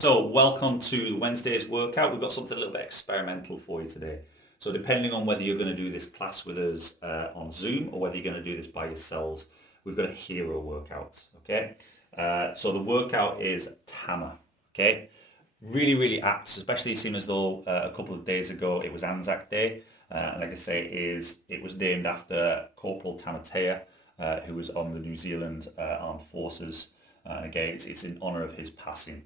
So welcome to Wednesday's workout. We've got something a little bit experimental for you today. So depending on whether you're going to do this class with us on Zoom or whether you're going to do this by yourselves, we've got a hero workout, okay? So the workout is Tama, okay? Really apt, especially seeing as though a couple of days ago it was Anzac Day. And like I say, it was named after Corporal Tama, who was on the New Zealand Armed Forces. And again, it's in honour of his passing.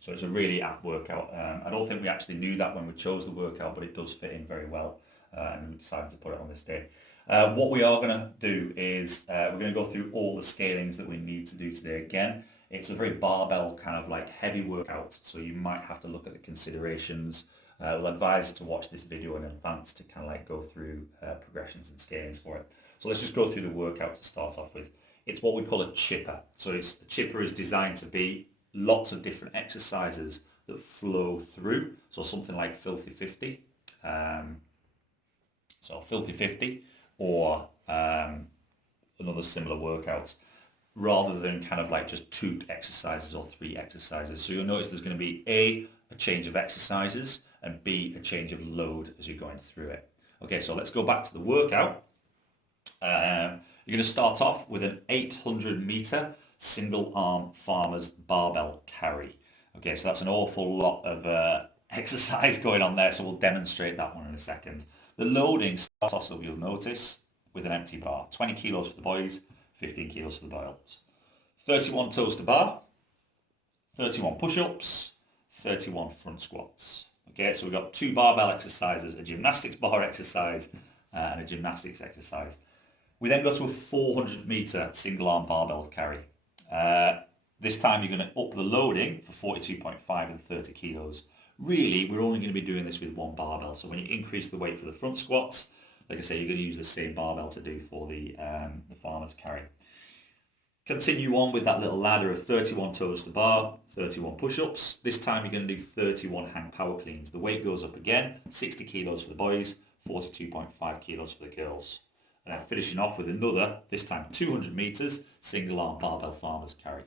So it's a really apt workout. I don't think we actually knew that when we chose the workout, but it does fit in very well, and we decided to put it on this day. What we are going to do is we're going to go through all the scalings that we need to do today. Again, it's a very barbell kind of like heavy workout, so you might have to look at the considerations. We'll advise you to watch this video in advance to kind of like go through progressions and scalings for it. So let's just go through the workout to start off with. It's what we call a chipper. So a chipper is designed to be lots of different exercises that flow through. So something like Filthy 50. So Filthy 50 or another similar workout rather than kind of like just 2 exercises or 3 exercises. So you'll notice there's going to be a change of exercises and B, a change of load as you're going through it. Okay, so let's go back to the workout. You're going to start off with an 800 meter single arm farmer's barbell carry. Okay, so that's an awful lot of exercise going on there, so we'll demonstrate that one in a second. The loading starts off, so you'll notice, with an empty bar. 20 kilos for the boys, 15 kilos for the girls. 31 toes to bar, 31 push-ups, 31 front squats. Okay, so we've got 2 barbell exercises, a gymnastics bar exercise and a gymnastics exercise. We then go to a 400 meter single arm barbell carry. This time you're going to up the loading for 42.5 and 30 kilos. Really, we're only going to be doing this with 1 barbell. So when you increase the weight for the front squats, like I say, you're going to use the same barbell to do for the farmer's carry. Continue on with that little ladder of 31 toes to bar, 31 push-ups. This time you're going to do 31 hang power cleans. The weight goes up again, 60 kilos for the boys, 42.5 kilos for the girls. And then finishing off with another, this time 200 meters, single arm barbell farmer's carry.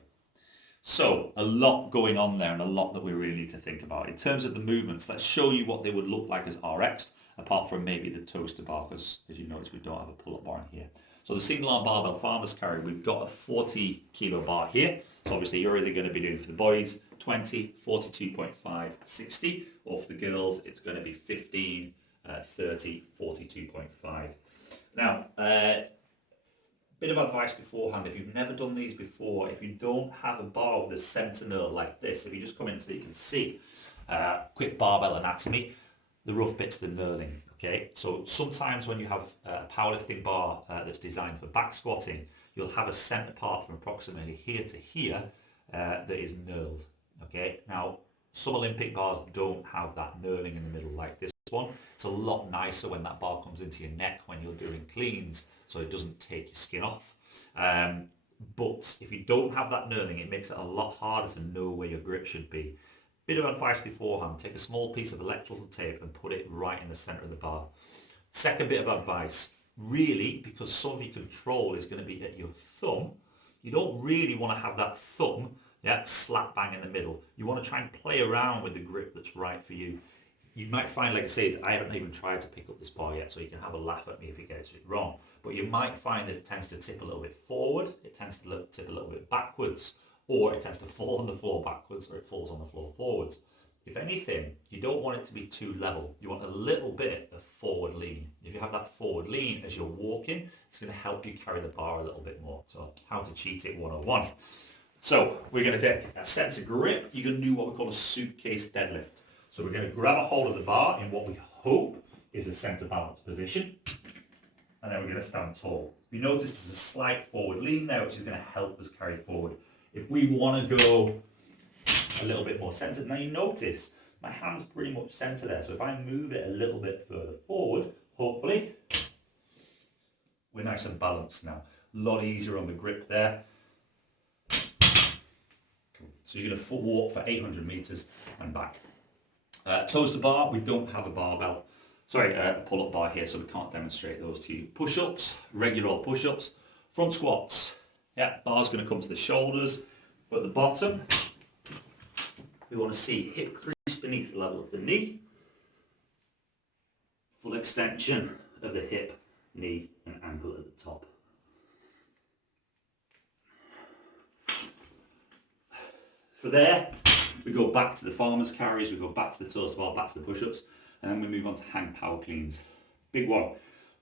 So a lot going on there and a lot that we really need to think about. In terms of the movements, let's show you what they would look like as RX, apart from maybe the toes to bar, because as you notice, we don't have a pull-up bar in here. So the single arm barbell farmer's carry, we've got a 40 kilo bar here. So obviously you're either going to be doing for the boys 20, 42.5, 60, or for the girls, it's going to be 15, 30, 42.5. Now, bit of advice beforehand, if you've never done these before, if you don't have a bar with a centre knurl like this, if you just come in so you can see, quick barbell anatomy, the rough bit's the knurling, okay? So sometimes when you have a powerlifting bar that's designed for back squatting, you'll have a centre part from approximately here to here that is knurled, okay? Now, some Olympic bars don't have that knurling in the middle like this one. It's a lot nicer when that bar comes into your neck when you're doing cleans, so it doesn't take your skin off. But if you don't have that knurling, it makes it a lot harder to know where your grip should be. Bit of advice beforehand, take a small piece of electrical tape and put it right in the center of the bar. Second bit of advice, really, because some of your control is going to be at your thumb, you don't really want to have that thumb slap bang in the middle. You want to try and play around with the grip that's right for you. You might find, like I say, I haven't even tried to pick up this bar yet, so you can have a laugh at me if you get it wrong. But you might find that it tends to tip a little bit forward, it tends to tip a little bit backwards, or it tends to fall on the floor backwards, or it falls on the floor forwards. If anything, you don't want it to be too level. You want a little bit of forward lean. If you have that forward lean as you're walking, it's going to help you carry the bar a little bit more. So how to cheat it 101. So we're going to take a centre grip. You're going to do what we call a suitcase deadlift. So we're going to grab a hold of the bar in what we hope is a centre balance position. And then we're going to stand tall. You notice there's a slight forward lean there, which is going to help us carry forward. If we want to go a little bit more centred, now you notice my hand's pretty much centred there. So if I move it a little bit further forward, hopefully, we're nice and balanced now. A lot easier on the grip there. So you're going to walk for 800 metres and back. Toes to bar, we don't have a barbell. Sorry, a pull-up bar here, so we can't demonstrate those to you. Push-ups, regular old push-ups. Front squats, bar's going to come to the shoulders, but at the bottom, we want to see hip crease beneath the level of the knee, full extension of the hip, knee and ankle at the top. For there, we go back to the farmer's carries, we go back to the toes to bar, back to the push-ups, and then we move on to hang power cleans. Big one.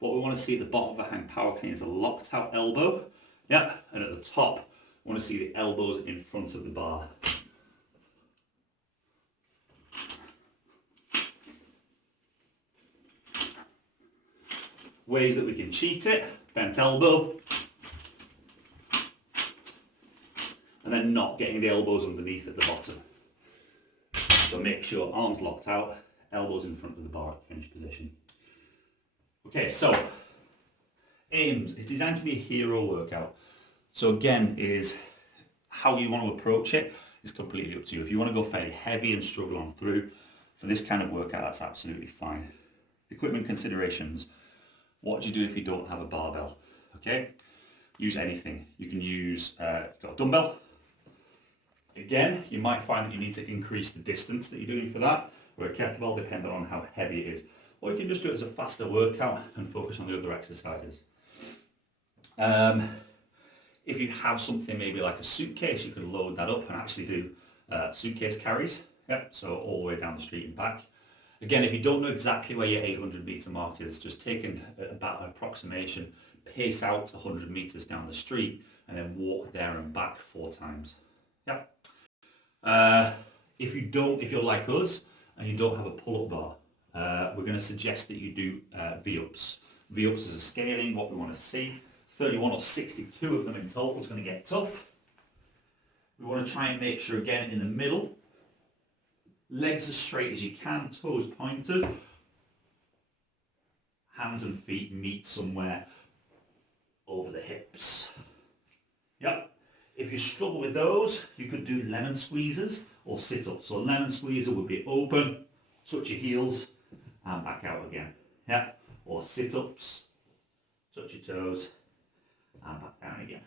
What we want to see at the bottom of a hang power clean is a locked out elbow. Yep, and at the top, we want to see the elbows in front of the bar. Ways that we can cheat it: bent elbow, and then not getting the elbows underneath at the bottom. So make sure arms locked out, elbows in front of the bar at the finish position. Okay, so aims. It's designed to be a hero workout. So again, is how you want to approach it is completely up to you. If you want to go fairly heavy and struggle on through, for this kind of workout, that's absolutely fine. Equipment considerations. What do you do if you don't have a barbell? Okay, use anything. You can use, got a dumbbell. Again, you might find that you need to increase the distance that you're doing for that, or a kettlebell, depending on how heavy it is. Or you can just do it as a faster workout and focus on the other exercises. If you have something maybe like a suitcase, you can load that up and actually do suitcase carries. Yep, so all the way down the street and back. Again, if you don't know exactly where your 800 meter mark is, just take about an approximation, pace out to 100 meters down the street, and then walk there and back 4 times. Yep. If you're like us and you don't have a pull-up bar, we're going to suggest that you do V-ups. V-ups is a scaling, what we want to see. 31 or 62 of them in total is going to get tough. We want to try and make sure, again, in the middle, legs as straight as you can, toes pointed, hands and feet meet somewhere over the hips. Yep. If you struggle with those, you could do lemon squeezes or sit-ups. So a lemon squeezer would be open, touch your heels, and back out again. Yeah. Or sit-ups, touch your toes, and back down again.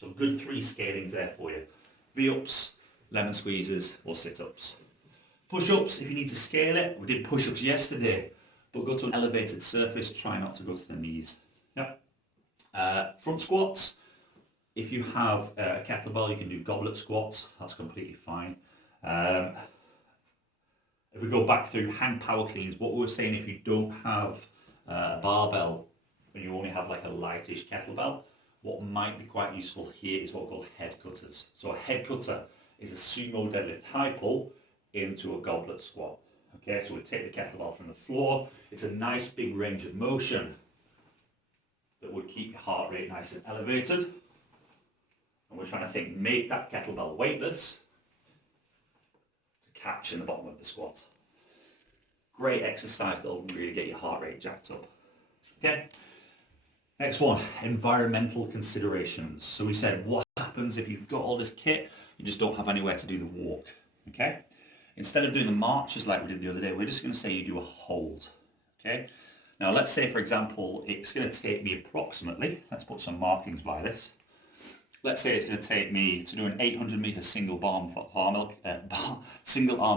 So good 3 scalings there for you. V-ups, lemon squeezes, or sit-ups. Push-ups, if you need to scale it. We did push-ups yesterday, but go to an elevated surface, try not to go to the knees. Yep. Front squats, if you have a kettlebell, you can do goblet squats, that's completely fine. If we go back through hang power cleans, what we were saying, if you don't have a barbell and you only have like a lightish kettlebell, what might be quite useful here is what we call head cutters. So a head cutter is a sumo deadlift high pull into a goblet squat. Okay, so we take the kettlebell from the floor. It's a nice big range of motion that would keep your heart rate nice and elevated. And we're trying to think, make that kettlebell weightless to catch in the bottom of the squat. Great exercise that'll really get your heart rate jacked up. Okay, next one, environmental considerations. So we said, what happens if you've got all this kit, you just don't have anywhere to do the walk? Okay, instead of doing the marches like we did the other day, we're just going to say you do a hold. Okay, now let's say, for example, it's going to take me approximately, let's put some markings by this. Let's say it's going to take me to do an 800 meter single arm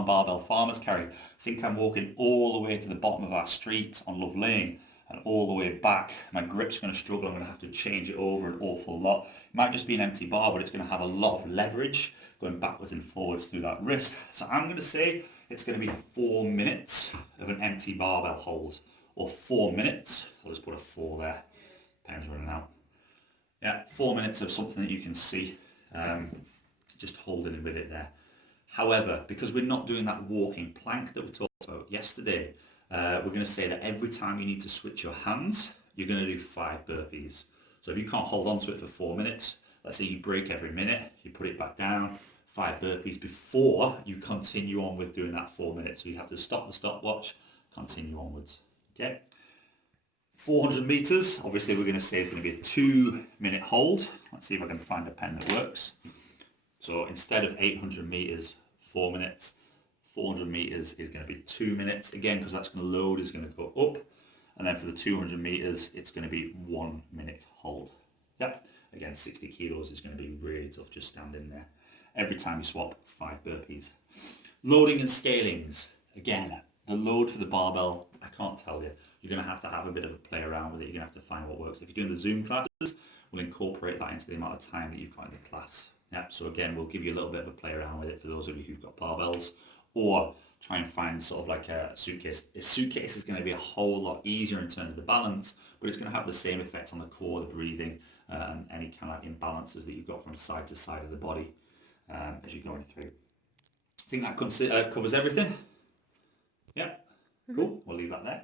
barbell farmer's carry. I think I'm walking all the way to the bottom of our street on Love Lane and all the way back. My grip's going to struggle. I'm going to have to change it over an awful lot. It might just be an empty bar, but it's going to have a lot of leverage going backwards and forwards through that wrist. So I'm going to say it's going to be 4 minutes of an empty barbell hold, or 4 minutes. I'll just put a 4 there. Pen's running out. Yeah, 4 minutes of something that you can see, just holding with it there. However, because we're not doing that walking plank that we talked about yesterday, we're going to say that every time you need to switch your hands, you're going to do 5 burpees. So if you can't hold on to it for 4 minutes, let's say you break every minute, you put it back down, 5 burpees before you continue on with doing that 4 minutes. So you have to stop the stopwatch, continue onwards. Okay. 400 meters, obviously we're going to say it's going to be a 2-minute hold. Let's see if I can find a pen that works. So instead of 800 meters, 4 minutes, 400 meters is going to be 2 minutes. Again, because that's going to load is going to go up. And then for the 200 meters, it's going to be 1 minute hold. Yep. Again, 60 kilos is going to be really tough just standing there. every time you swap 5 burpees. Loading and scalings. Again, the load for the barbell, I can't tell you. You're going to have a bit of a play around with it. You're going to have to find what works. If you're doing the Zoom classes, we'll incorporate that into the amount of time that you've got in the class. Yep. So again, we'll give you a little bit of a play around with it for those of you who've got barbells, or try and find sort of like a suitcase. A suitcase is going to be a whole lot easier in terms of the balance, but it's going to have the same effect on the core, the breathing, and any kind of imbalances that you've got from side to side of the body as you're going through. I think that covers everything. Yeah, cool. We'll leave that there.